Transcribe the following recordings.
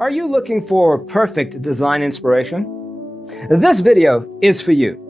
Are you looking for perfect design inspiration? This video is for you.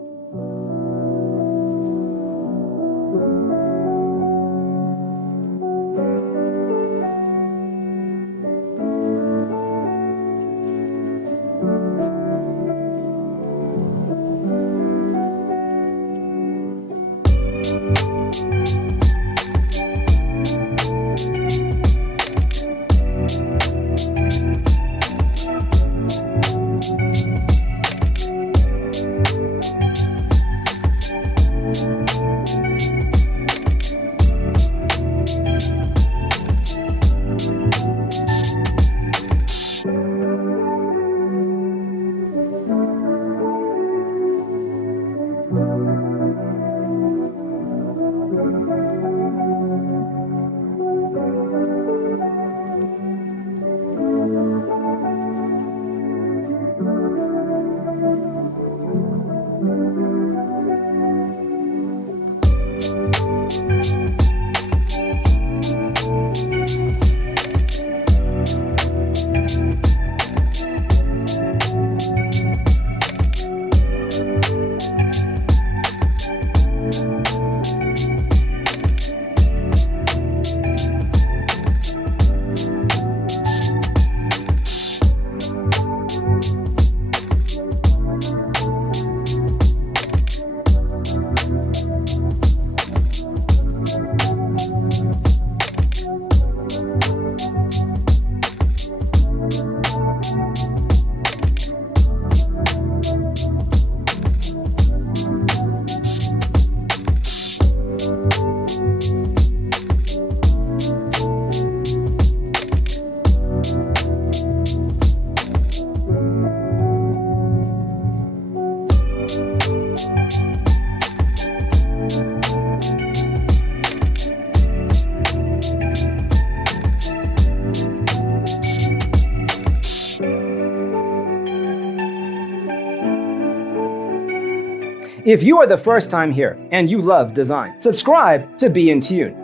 If you are the first time here and you love design, subscribe to Be in Tune.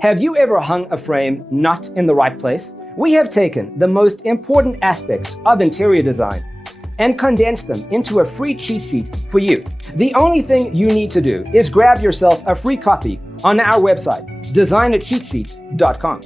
Have you ever hung a frame not in the right place? We have taken the most important aspects of interior design and condensed them into a free cheat sheet for you. The only thing you need to do is grab yourself a free copy on our website, designercheatsheet.com.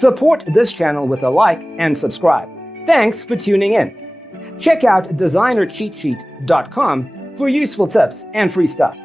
Support this channel with a like and subscribe. Thanks for tuning in. Check out designercheatsheet.com for useful tips and free stuff.